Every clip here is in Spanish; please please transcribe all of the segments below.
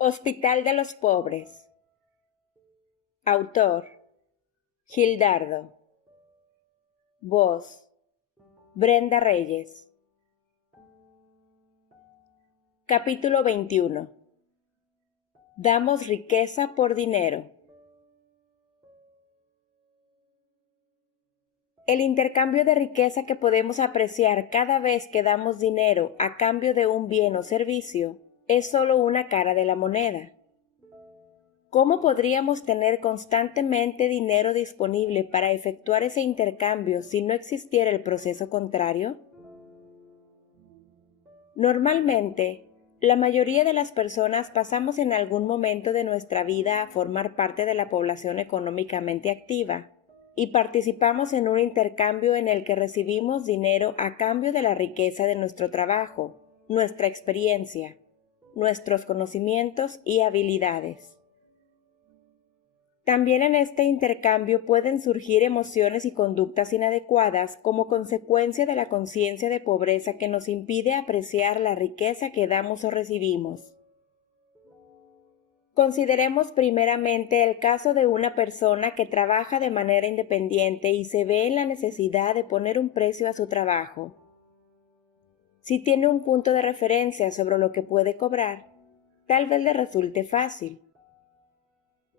Hospital de los Pobres. Autor: Gildardo. Voz: Brenda Reyes. Capítulo 21. Damos riqueza por dinero. El intercambio de riqueza que podemos apreciar cada vez que damos dinero a cambio de un bien o servicio es solo una cara de la moneda. ¿Cómo podríamos tener constantemente dinero disponible para efectuar ese intercambio si no existiera el proceso contrario? Normalmente, la mayoría de las personas pasamos en algún momento de nuestra vida a formar parte de la población económicamente activa y participamos en un intercambio en el que recibimos dinero a cambio de la riqueza de nuestro trabajo, nuestra experiencia, nuestros conocimientos y habilidades. También en este intercambio pueden surgir emociones y conductas inadecuadas como consecuencia de la conciencia de pobreza que nos impide apreciar la riqueza que damos o recibimos. Consideremos primeramente el caso de una persona que trabaja de manera independiente y se ve en la necesidad de poner un precio a su trabajo. Si tiene un punto de referencia sobre lo que puede cobrar, tal vez le resulte fácil.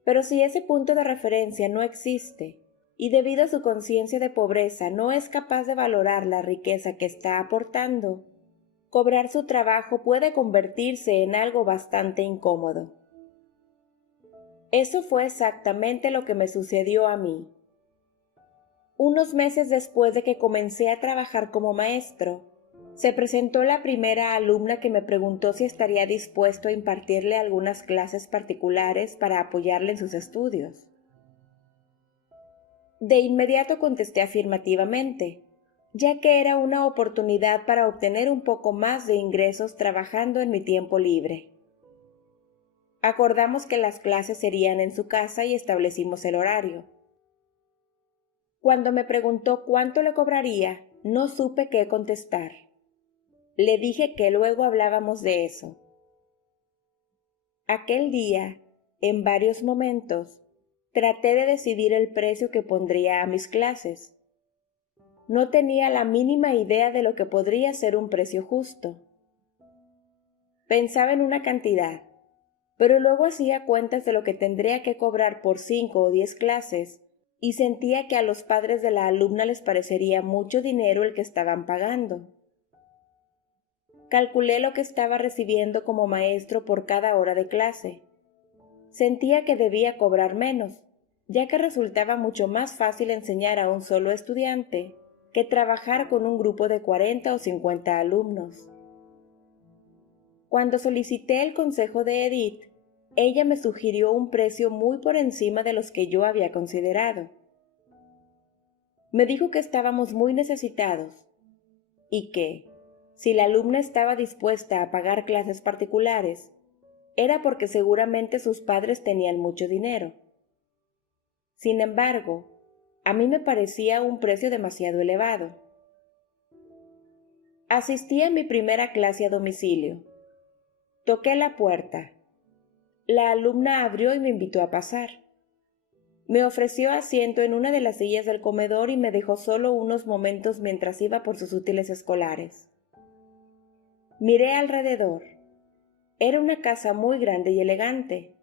Pero si ese punto de referencia no existe, y debido a su conciencia de pobreza no es capaz de valorar la riqueza que está aportando, cobrar su trabajo puede convertirse en algo bastante incómodo. Eso fue exactamente lo que me sucedió a mí. Unos meses después de que comencé a trabajar como maestro, se presentó la primera alumna que me preguntó si estaría dispuesto a impartirle algunas clases particulares para apoyarle en sus estudios. De inmediato contesté afirmativamente, ya que era una oportunidad para obtener un poco más de ingresos trabajando en mi tiempo libre. Acordamos que las clases serían en su casa y establecimos el horario. Cuando me preguntó cuánto le cobraría, no supe qué contestar. Le dije que luego hablábamos de eso. Aquel día, en varios momentos, traté de decidir el precio que pondría a mis clases. No tenía la mínima idea de lo que podría ser un precio justo. Pensaba en una cantidad, pero luego hacía cuentas de lo que tendría que cobrar por 5 o 10 clases y sentía que a los padres de la alumna les parecería mucho dinero el que estaban pagando. Calculé lo que estaba recibiendo como maestro por cada hora de clase. Sentía que debía cobrar menos, ya que resultaba mucho más fácil enseñar a un solo estudiante que trabajar con un grupo de 40 o 50 alumnos. Cuando solicité el consejo de Edith, ella me sugirió un precio muy por encima de los que yo había considerado. Me dijo que estábamos muy necesitados y que, si la alumna estaba dispuesta a pagar clases particulares, era porque seguramente sus padres tenían mucho dinero. Sin embargo, a mí me parecía un precio demasiado elevado. Asistí a mi primera clase a domicilio. Toqué la puerta. La alumna abrió y me invitó a pasar. Me ofreció asiento en una de las sillas del comedor y me dejó solo unos momentos mientras iba por sus útiles escolares. Miré alrededor. Era una casa muy grande y elegante.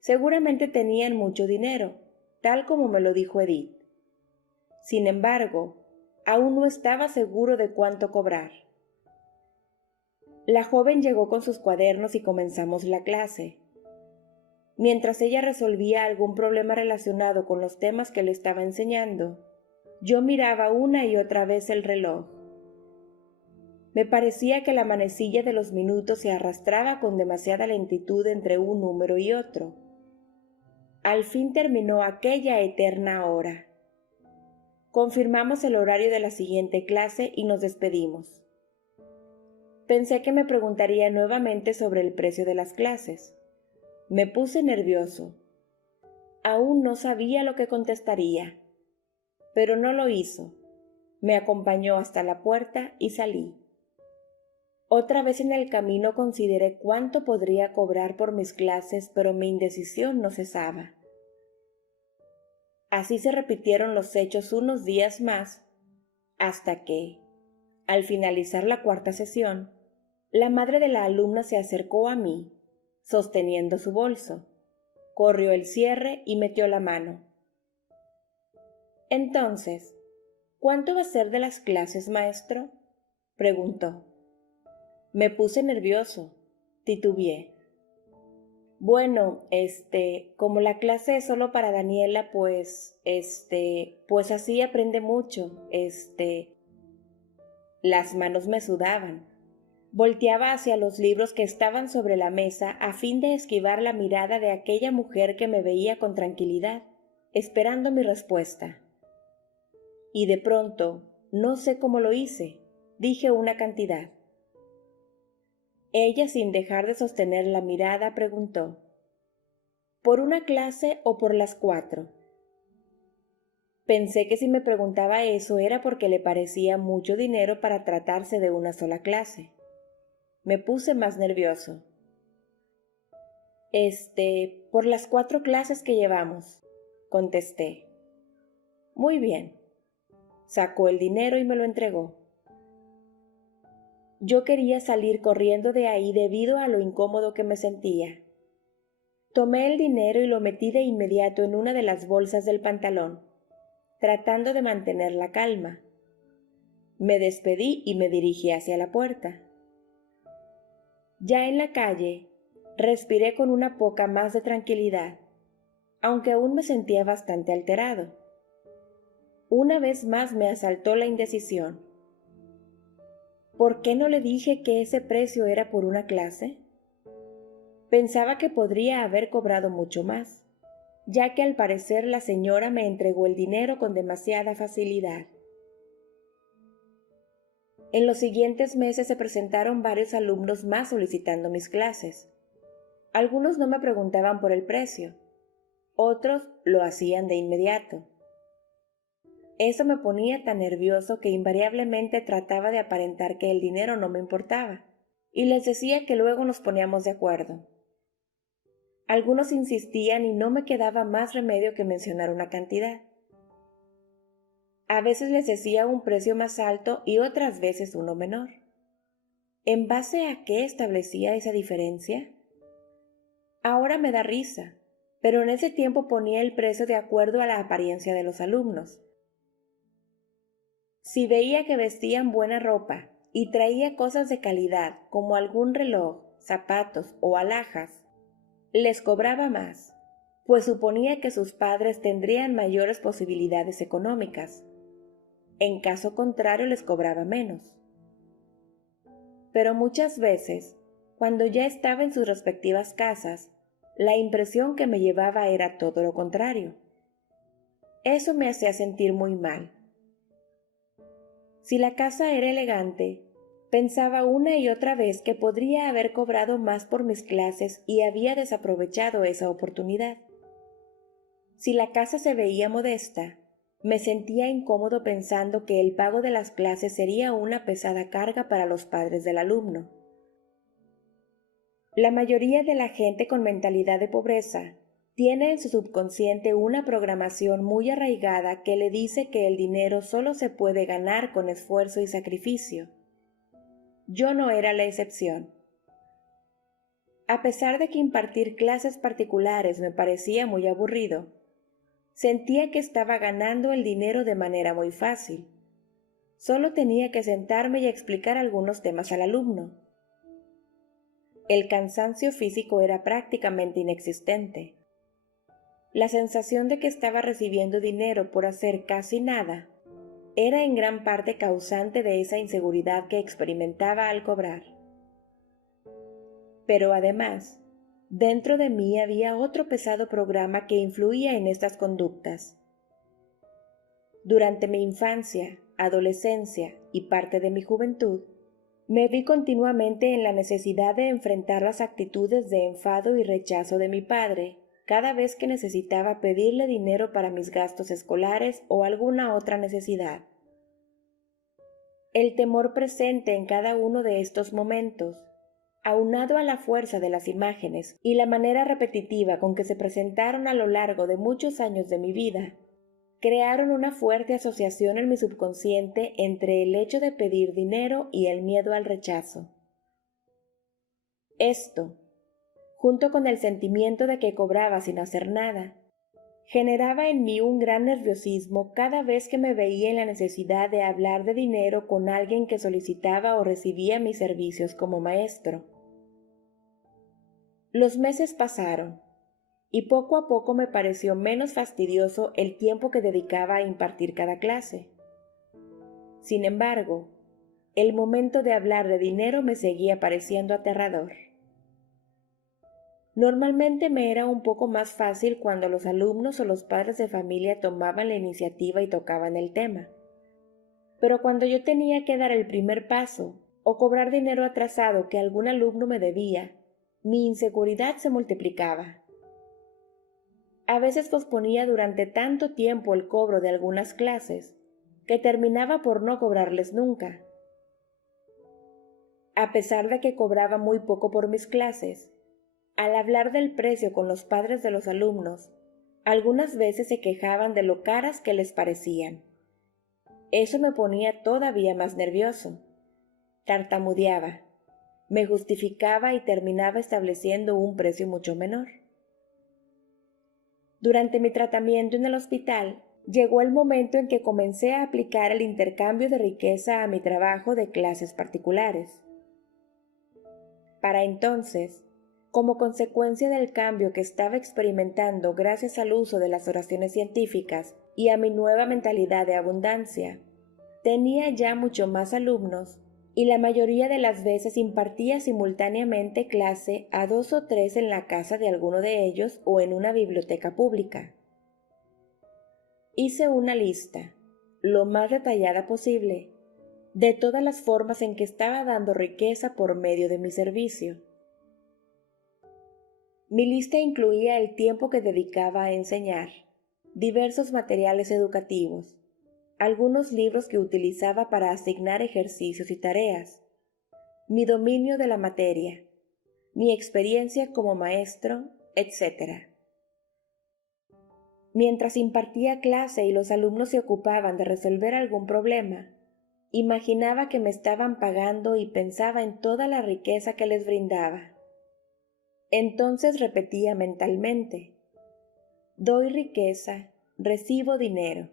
Seguramente tenían mucho dinero, tal como me lo dijo Edith. Sin embargo, aún no estaba seguro de cuánto cobrar. La joven llegó con sus cuadernos y comenzamos la clase. Mientras ella resolvía algún problema relacionado con los temas que le estaba enseñando, yo miraba una y otra vez el reloj. Me parecía que la manecilla de los minutos se arrastraba con demasiada lentitud entre un número y otro. Al fin terminó aquella eterna hora. Confirmamos el horario de la siguiente clase y nos despedimos. Pensé que me preguntaría nuevamente sobre el precio de las clases. Me puse nervioso. Aún no sabía lo que contestaría, pero no lo hizo. Me acompañó hasta la puerta y salí. Otra vez en el camino consideré cuánto podría cobrar por mis clases, pero mi indecisión no cesaba. Así se repitieron los hechos unos días más, hasta que, al finalizar la cuarta sesión, la madre de la alumna se acercó a mí, sosteniendo su bolso, corrió el cierre y metió la mano. Entonces, ¿cuánto va a ser de las clases, maestro?, preguntó. Me puse nervioso, titubeé. Bueno, como la clase es solo para Daniela, pues así aprende mucho, Las manos me sudaban. Volteaba hacia los libros que estaban sobre la mesa a fin de esquivar la mirada de aquella mujer que me veía con tranquilidad, esperando mi respuesta. Y de pronto, no sé cómo lo hice, dije una cantidad. Ella, sin dejar de sostener la mirada, preguntó: ¿por una clase o por las 4? Pensé que si me preguntaba eso era porque le parecía mucho dinero para tratarse de una sola clase. Me puse más nervioso. Por las 4 clases que llevamos, contesté. Muy bien. Sacó el dinero y me lo entregó. Yo quería salir corriendo de ahí debido a lo incómodo que me sentía. Tomé el dinero y lo metí de inmediato en una de las bolsas del pantalón, tratando de mantener la calma. Me despedí y me dirigí hacia la puerta. Ya en la calle, respiré con una poca más de tranquilidad, aunque aún me sentía bastante alterado. Una vez más me asaltó la indecisión. ¿Por qué no le dije que ese precio era por una clase? Pensaba que podría haber cobrado mucho más, ya que al parecer la señora me entregó el dinero con demasiada facilidad. En los siguientes meses se presentaron varios alumnos más solicitando mis clases. Algunos no me preguntaban por el precio, otros lo hacían de inmediato. Eso me ponía tan nervioso que invariablemente trataba de aparentar que el dinero no me importaba, y les decía que luego nos poníamos de acuerdo. Algunos insistían y no me quedaba más remedio que mencionar una cantidad. A veces les decía un precio más alto y otras veces uno menor. ¿En base a qué establecía esa diferencia? Ahora me da risa, pero en ese tiempo ponía el precio de acuerdo a la apariencia de los alumnos. Si veía que vestían buena ropa y traía cosas de calidad como algún reloj, zapatos o alhajas, les cobraba más, pues suponía que sus padres tendrían mayores posibilidades económicas. En caso contrario, les cobraba menos. Pero muchas veces, cuando ya estaba en sus respectivas casas, la impresión que me llevaba era todo lo contrario. Eso me hacía sentir muy mal. Si la casa era elegante, pensaba una y otra vez que podría haber cobrado más por mis clases y había desaprovechado esa oportunidad. Si la casa se veía modesta, me sentía incómodo pensando que el pago de las clases sería una pesada carga para los padres del alumno. La mayoría de la gente con mentalidad de pobreza tiene en su subconsciente una programación muy arraigada que le dice que el dinero solo se puede ganar con esfuerzo y sacrificio. Yo no era la excepción. A pesar de que impartir clases particulares me parecía muy aburrido, sentía que estaba ganando el dinero de manera muy fácil. Solo tenía que sentarme y explicar algunos temas al alumno. El cansancio físico era prácticamente inexistente. La sensación de que estaba recibiendo dinero por hacer casi nada era en gran parte causante de esa inseguridad que experimentaba al cobrar. Pero además, dentro de mí había otro pesado programa que influía en estas conductas. Durante mi infancia, adolescencia y parte de mi juventud, me vi continuamente en la necesidad de enfrentar las actitudes de enfado y rechazo de mi padre cada vez que necesitaba pedirle dinero para mis gastos escolares o alguna otra necesidad. El temor presente en cada uno de estos momentos, aunado a la fuerza de las imágenes y la manera repetitiva con que se presentaron a lo largo de muchos años de mi vida, crearon una fuerte asociación en mi subconsciente entre el hecho de pedir dinero y el miedo al rechazo. Esto, junto con el sentimiento de que cobraba sin hacer nada, generaba en mí un gran nerviosismo cada vez que me veía en la necesidad de hablar de dinero con alguien que solicitaba o recibía mis servicios como maestro. Los meses pasaron, y poco a poco me pareció menos fastidioso el tiempo que dedicaba a impartir cada clase. Sin embargo, el momento de hablar de dinero me seguía pareciendo aterrador. Normalmente me era un poco más fácil cuando los alumnos o los padres de familia tomaban la iniciativa y tocaban el tema. Pero cuando yo tenía que dar el primer paso o cobrar dinero atrasado que algún alumno me debía, mi inseguridad se multiplicaba. A veces posponía durante tanto tiempo el cobro de algunas clases que terminaba por no cobrarles nunca. A pesar de que cobraba muy poco por mis clases, al hablar del precio con los padres de los alumnos, algunas veces se quejaban de lo caras que les parecían. Eso me ponía todavía más nervioso. Tartamudeaba, me justificaba y terminaba estableciendo un precio mucho menor. Durante mi tratamiento en el hospital, llegó el momento en que comencé a aplicar el intercambio de riqueza a mi trabajo de clases particulares. Para entonces, como consecuencia del cambio que estaba experimentando gracias al uso de las oraciones científicas y a mi nueva mentalidad de abundancia, tenía ya mucho más alumnos y la mayoría de las veces impartía simultáneamente clase a 2 o 3 en la casa de alguno de ellos o en una biblioteca pública. Hice una lista, lo más detallada posible, de todas las formas en que estaba dando riqueza por medio de mi servicio. Mi lista incluía el tiempo que dedicaba a enseñar, diversos materiales educativos, algunos libros que utilizaba para asignar ejercicios y tareas, mi dominio de la materia, mi experiencia como maestro, etc. Mientras impartía clase y los alumnos se ocupaban de resolver algún problema, imaginaba que me estaban pagando y pensaba en toda la riqueza que les brindaba. Entonces repetía mentalmente: doy riqueza, recibo dinero.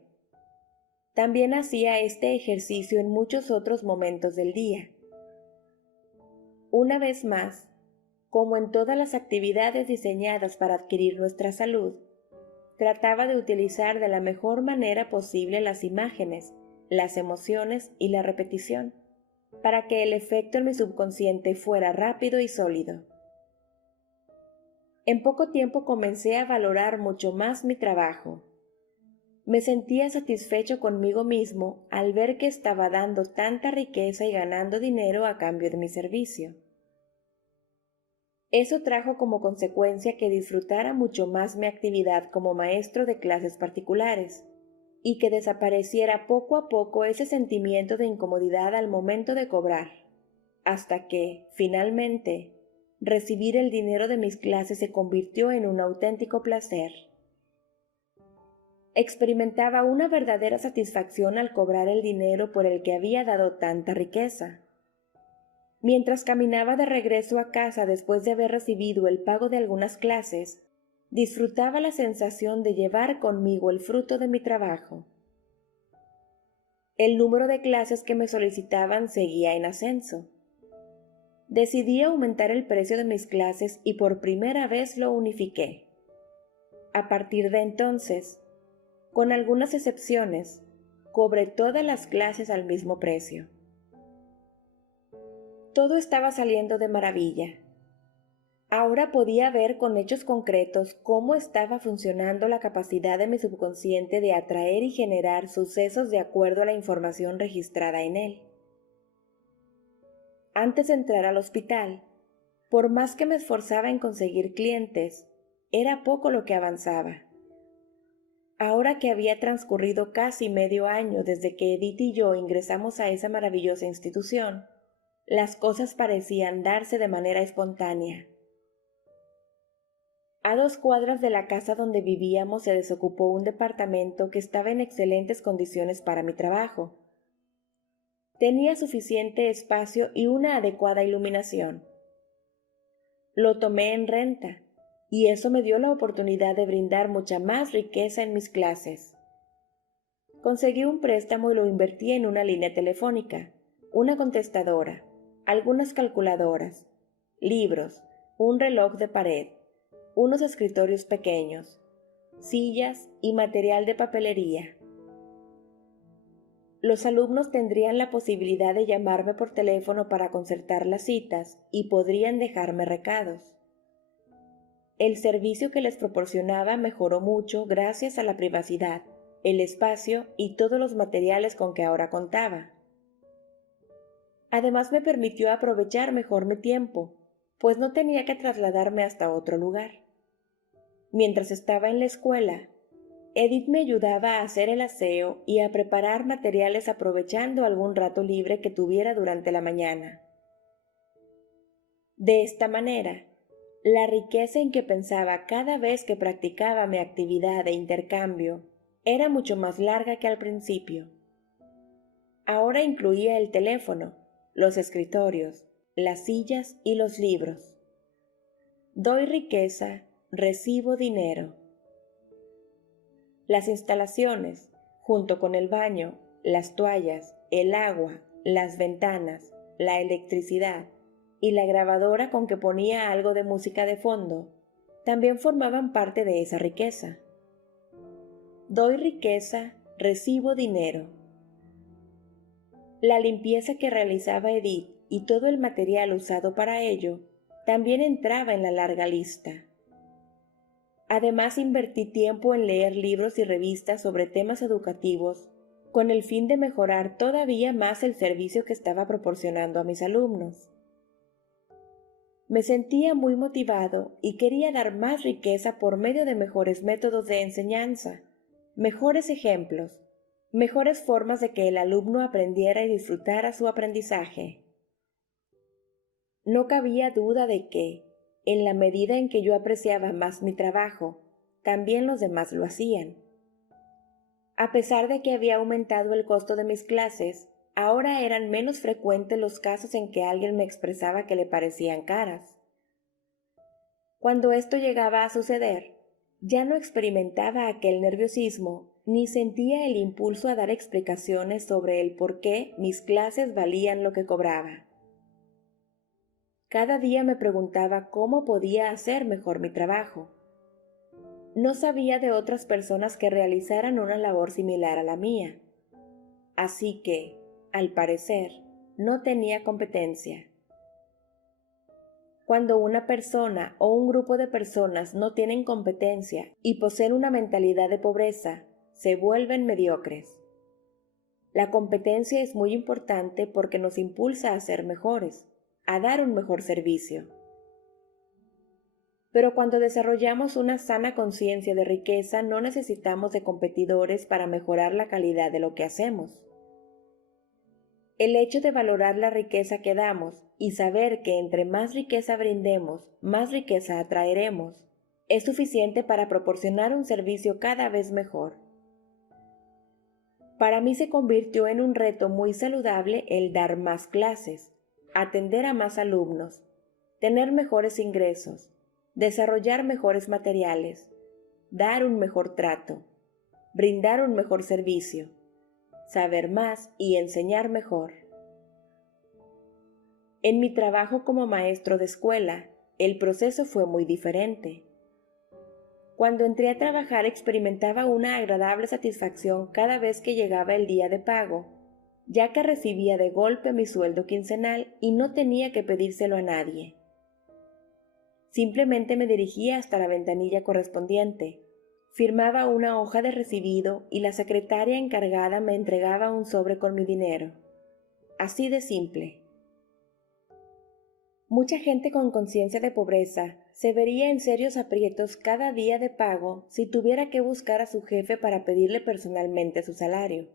También hacía este ejercicio en muchos otros momentos del día. Una vez más, como en todas las actividades diseñadas para adquirir nuestra salud, trataba de utilizar de la mejor manera posible las imágenes, las emociones y la repetición, para que el efecto en mi subconsciente fuera rápido y sólido. En poco tiempo comencé a valorar mucho más mi trabajo. Me sentía satisfecho conmigo mismo al ver que estaba dando tanta riqueza y ganando dinero a cambio de mi servicio. Eso trajo como consecuencia que disfrutara mucho más mi actividad como maestro de clases particulares y que desapareciera poco a poco ese sentimiento de incomodidad al momento de cobrar, hasta que, finalmente, recibir el dinero de mis clases se convirtió en un auténtico placer. Experimentaba una verdadera satisfacción al cobrar el dinero por el que había dado tanta riqueza. Mientras caminaba de regreso a casa después de haber recibido el pago de algunas clases, disfrutaba la sensación de llevar conmigo el fruto de mi trabajo. El número de clases que me solicitaban seguía en ascenso. Decidí aumentar el precio de mis clases y por primera vez lo unifiqué. A partir de entonces, con algunas excepciones, cobré todas las clases al mismo precio. Todo estaba saliendo de maravilla. Ahora podía ver con hechos concretos cómo estaba funcionando la capacidad de mi subconsciente de atraer y generar sucesos de acuerdo a la información registrada en él. Antes de entrar al hospital, por más que me esforzaba en conseguir clientes, era poco lo que avanzaba. Ahora que había transcurrido casi medio año desde que Edith y yo ingresamos a esa maravillosa institución, las cosas parecían darse de manera espontánea. A 2 cuadras de la casa donde vivíamos se desocupó un departamento que estaba en excelentes condiciones para mi trabajo. Tenía suficiente espacio y una adecuada iluminación. Lo tomé en renta, y eso me dio la oportunidad de brindar mucha más riqueza en mis clases. Conseguí un préstamo y lo invertí en una línea telefónica, una contestadora, algunas calculadoras, libros, un reloj de pared, unos escritorios pequeños, sillas y material de papelería. Los alumnos tendrían la posibilidad de llamarme por teléfono para concertar las citas y podrían dejarme recados. El servicio que les proporcionaba mejoró mucho gracias a la privacidad, el espacio y todos los materiales con que ahora contaba. Además me permitió aprovechar mejor mi tiempo, pues no tenía que trasladarme hasta otro lugar. Mientras estaba en la escuela, Edith me ayudaba a hacer el aseo y a preparar materiales aprovechando algún rato libre que tuviera durante la mañana. De esta manera, la riqueza en que pensaba cada vez que practicaba mi actividad de intercambio era mucho más larga que al principio. Ahora incluía el teléfono, los escritorios, las sillas y los libros. Doy riqueza, recibo dinero. Las instalaciones, junto con el baño, las toallas, el agua, las ventanas, la electricidad y la grabadora con que ponía algo de música de fondo, también formaban parte de esa riqueza. Doy riqueza, recibo dinero. La limpieza que realizaba Edith y todo el material usado para ello también entraba en la larga lista. Además, invertí tiempo en leer libros y revistas sobre temas educativos, con el fin de mejorar todavía más el servicio que estaba proporcionando a mis alumnos. Me sentía muy motivado y quería dar más riqueza por medio de mejores métodos de enseñanza, mejores ejemplos, mejores formas de que el alumno aprendiera y disfrutara su aprendizaje. No cabía duda de que, en la medida en que yo apreciaba más mi trabajo, también los demás lo hacían. A pesar de que había aumentado el costo de mis clases, ahora eran menos frecuentes los casos en que alguien me expresaba que le parecían caras. Cuando esto llegaba a suceder, ya no experimentaba aquel nerviosismo ni sentía el impulso a dar explicaciones sobre el por qué mis clases valían lo que cobraba. Cada día me preguntaba cómo podía hacer mejor mi trabajo. No sabía de otras personas que realizaran una labor similar a la mía. Así que, al parecer, no tenía competencia. Cuando una persona o un grupo de personas no tienen competencia y poseen una mentalidad de pobreza, se vuelven mediocres. La competencia es muy importante porque nos impulsa a ser mejores, a dar un mejor servicio. Pero cuando desarrollamos una sana conciencia de riqueza, no necesitamos de competidores para mejorar la calidad de lo que hacemos. El hecho de valorar la riqueza que damos y saber que entre más riqueza brindemos, más riqueza atraeremos, es suficiente para proporcionar un servicio cada vez mejor. Para mí se convirtió en un reto muy saludable el dar más clases, atender a más alumnos, tener mejores ingresos, desarrollar mejores materiales, dar un mejor trato, brindar un mejor servicio, saber más y enseñar mejor. En mi trabajo como maestro de escuela, el proceso fue muy diferente. Cuando entré a trabajar experimentaba una agradable satisfacción cada vez que llegaba el día de pago, ya que recibía de golpe mi sueldo quincenal y no tenía que pedírselo a nadie. Simplemente me dirigía hasta la ventanilla correspondiente, firmaba una hoja de recibido y la secretaria encargada me entregaba un sobre con mi dinero. Así de simple. Mucha gente con conciencia de pobreza se vería en serios aprietos cada día de pago si tuviera que buscar a su jefe para pedirle personalmente su salario.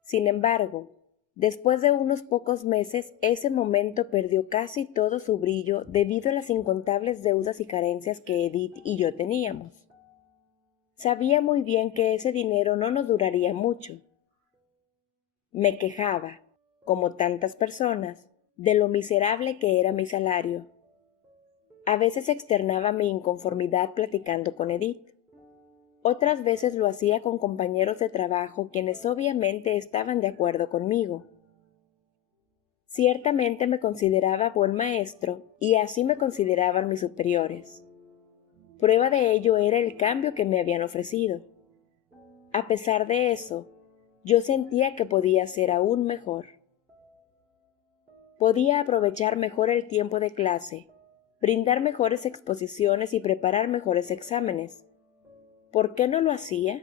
Sin embargo, después de unos pocos meses, ese momento perdió casi todo su brillo debido a las incontables deudas y carencias que Edith y yo teníamos. Sabía muy bien que ese dinero no nos duraría mucho. Me quejaba, como tantas personas, de lo miserable que era mi salario. A veces externaba mi inconformidad platicando con Edith. Otras veces lo hacía con compañeros de trabajo quienes obviamente estaban de acuerdo conmigo. Ciertamente me consideraba buen maestro y así me consideraban mis superiores. Prueba de ello era el cambio que me habían ofrecido. A pesar de eso, yo sentía que podía ser aún mejor. Podía aprovechar mejor el tiempo de clase, brindar mejores exposiciones y preparar mejores exámenes. ¿Por qué no lo hacía?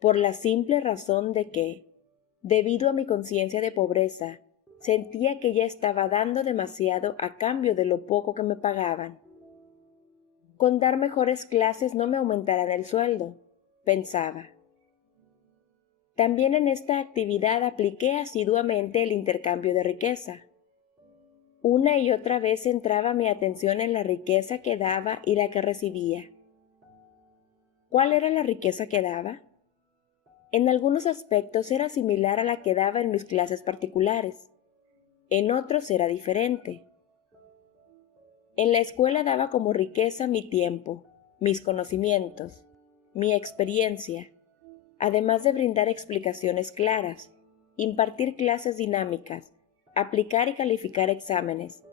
Por la simple razón de que, debido a mi conciencia de pobreza, sentía que ya estaba dando demasiado a cambio de lo poco que me pagaban. Con dar mejores clases no me aumentarán el sueldo, pensaba. También en esta actividad apliqué asiduamente el intercambio de riqueza. Una y otra vez centraba mi atención en la riqueza que daba y la que recibía. ¿Cuál era la riqueza que daba? En algunos aspectos era similar a la que daba en mis clases particulares. En otros era diferente. En la escuela daba como riqueza mi tiempo, mis conocimientos, mi experiencia, además de brindar explicaciones claras, impartir clases dinámicas, aplicar y calificar exámenes,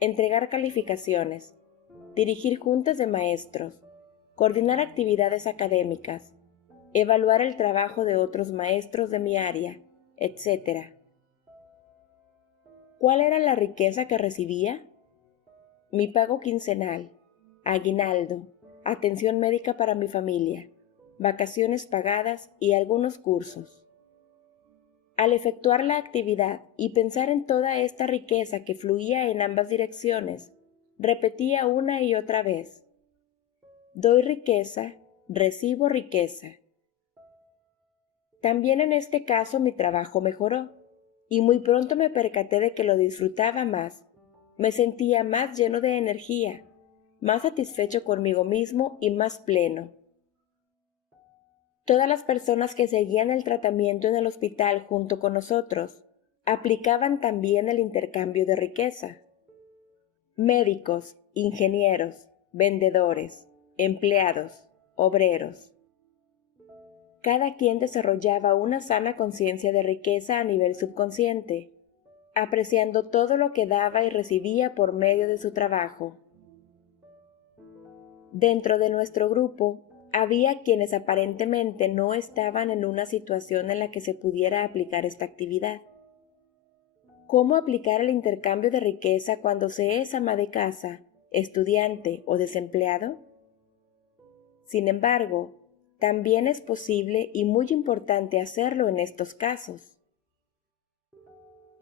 entregar calificaciones, dirigir juntas de maestros, coordinar actividades académicas, evaluar el trabajo de otros maestros de mi área, etc. ¿Cuál era la riqueza que recibía? Mi pago quincenal, aguinaldo, atención médica para mi familia, vacaciones pagadas y algunos cursos. Al efectuar la actividad y pensar en toda esta riqueza que fluía en ambas direcciones, repetía una y otra vez: doy riqueza, recibo riqueza. También en este caso mi trabajo mejoró, y muy pronto me percaté de que lo disfrutaba más, me sentía más lleno de energía, más satisfecho conmigo mismo y más pleno. Todas las personas que seguían el tratamiento en el hospital junto con nosotros aplicaban también el intercambio de riqueza. Médicos, ingenieros, vendedores, empleados, obreros. Cada quien desarrollaba una sana conciencia de riqueza a nivel subconsciente, apreciando todo lo que daba y recibía por medio de su trabajo. Dentro de nuestro grupo, había quienes aparentemente no estaban en una situación en la que se pudiera aplicar esta actividad. ¿Cómo aplicar el intercambio de riqueza cuando se es ama de casa, estudiante o desempleado? Sin embargo, también es posible y muy importante hacerlo en estos casos.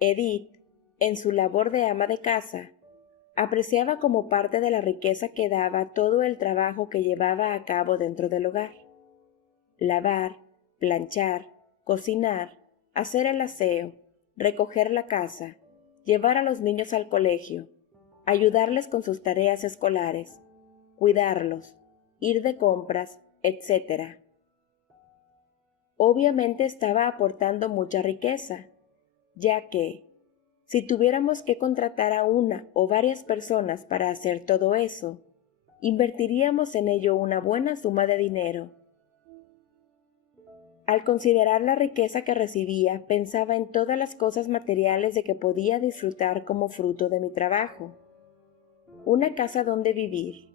Edith, en su labor de ama de casa, apreciaba como parte de la riqueza que daba todo el trabajo que llevaba a cabo dentro del hogar. Lavar, planchar, cocinar, hacer el aseo, recoger la casa, llevar a los niños al colegio, ayudarles con sus tareas escolares, cuidarlos, ir de compras, etc. Obviamente estaba aportando mucha riqueza, ya que, si tuviéramos que contratar a una o varias personas para hacer todo eso, invertiríamos en ello una buena suma de dinero. Al considerar la riqueza que recibía, pensaba en todas las cosas materiales de que podía disfrutar como fruto de mi trabajo. Una casa donde vivir,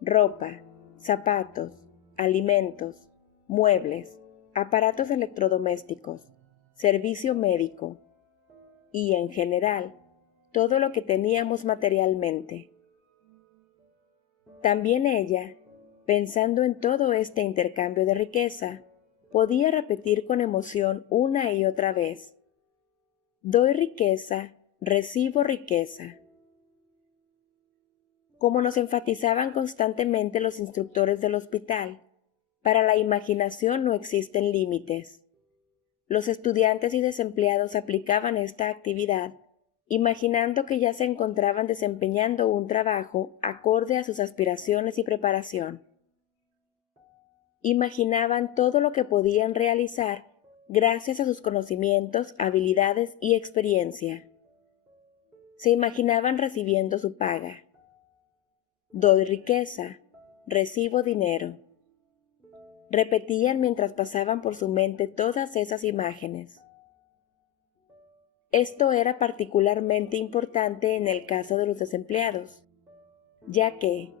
ropa, zapatos, alimentos, muebles, aparatos electrodomésticos, servicio médico y, en general, todo lo que teníamos materialmente. También ella, pensando en todo este intercambio de riqueza, podía repetir con emoción una y otra vez: doy riqueza, recibo riqueza. Como nos enfatizaban constantemente los instructores del hospital, para la imaginación no existen límites. Los estudiantes y desempleados aplicaban esta actividad, imaginando que ya se encontraban desempeñando un trabajo acorde a sus aspiraciones y preparación. Imaginaban todo lo que podían realizar gracias a sus conocimientos, habilidades y experiencia. Se imaginaban recibiendo su paga. Doy riqueza, recibo dinero. Repetían mientras pasaban por su mente todas esas imágenes. Esto era particularmente importante en el caso de los desempleados, ya que,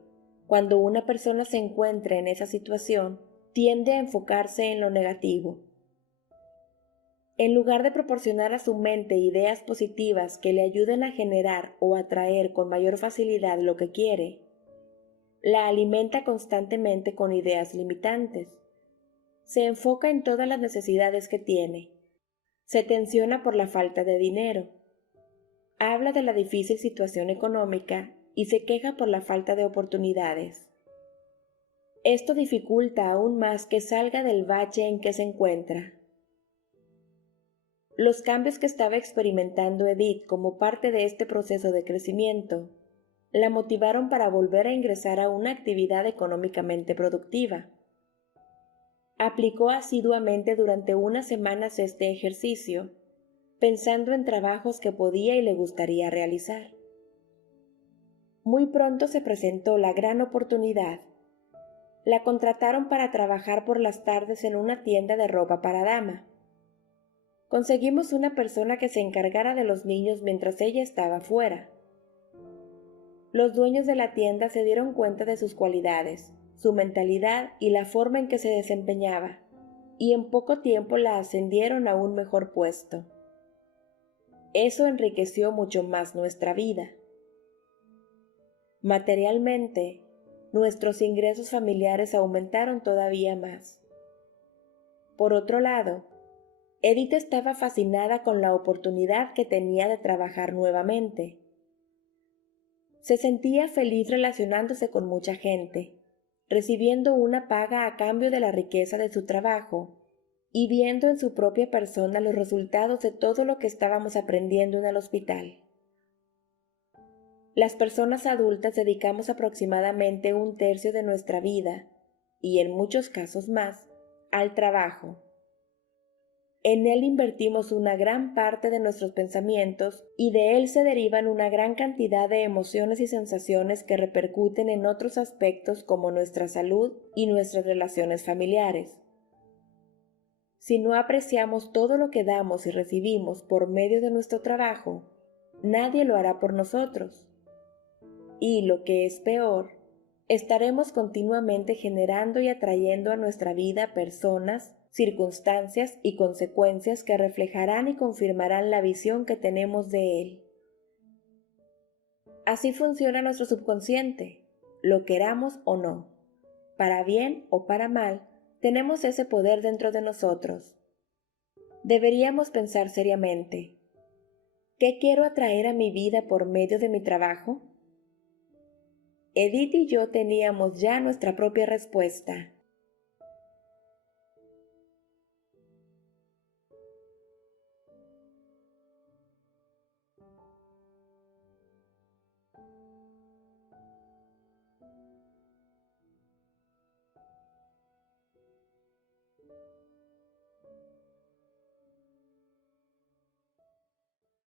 cuando una persona se encuentra en esa situación, tiende a enfocarse en lo negativo. En lugar de proporcionar a su mente ideas positivas que le ayuden a generar o atraer con mayor facilidad lo que quiere, la alimenta constantemente con ideas limitantes. Se enfoca en todas las necesidades que tiene. Se tensiona por la falta de dinero. Habla de la difícil situación económica y se queja por la falta de oportunidades. Esto dificulta aún más que salga del bache en que se encuentra. Los cambios que estaba experimentando Edith como parte de este proceso de crecimiento la motivaron para volver a ingresar a una actividad económicamente productiva. Aplicó asiduamente durante unas semanas este ejercicio, pensando en trabajos que podía y le gustaría realizar. Muy pronto se presentó la gran oportunidad. La contrataron para trabajar por las tardes en una tienda de ropa para dama. Conseguimos una persona que se encargara de los niños mientras ella estaba fuera. Los dueños de la tienda se dieron cuenta de sus cualidades, su mentalidad y la forma en que se desempeñaba, y en poco tiempo la ascendieron a un mejor puesto. Eso enriqueció mucho más nuestra vida. Materialmente, nuestros ingresos familiares aumentaron todavía más. Por otro lado, Edith estaba fascinada con la oportunidad que tenía de trabajar nuevamente. Se sentía feliz relacionándose con mucha gente, recibiendo una paga a cambio de la riqueza de su trabajo y viendo en su propia persona los resultados de todo lo que estábamos aprendiendo en el hospital. Las personas adultas dedicamos aproximadamente un tercio de nuestra vida, y en muchos casos más, al trabajo. En él invertimos una gran parte de nuestros pensamientos y de él se derivan una gran cantidad de emociones y sensaciones que repercuten en otros aspectos como nuestra salud y nuestras relaciones familiares. Si no apreciamos todo lo que damos y recibimos por medio de nuestro trabajo, nadie lo hará por nosotros. Y lo que es peor, estaremos continuamente generando y atrayendo a nuestra vida personas, circunstancias y consecuencias que reflejarán y confirmarán la visión que tenemos de él. Así funciona nuestro subconsciente, lo queramos o no. Para bien o para mal, tenemos ese poder dentro de nosotros. Deberíamos pensar seriamente, ¿qué quiero atraer a mi vida por medio de mi trabajo? Edith y yo teníamos ya nuestra propia respuesta.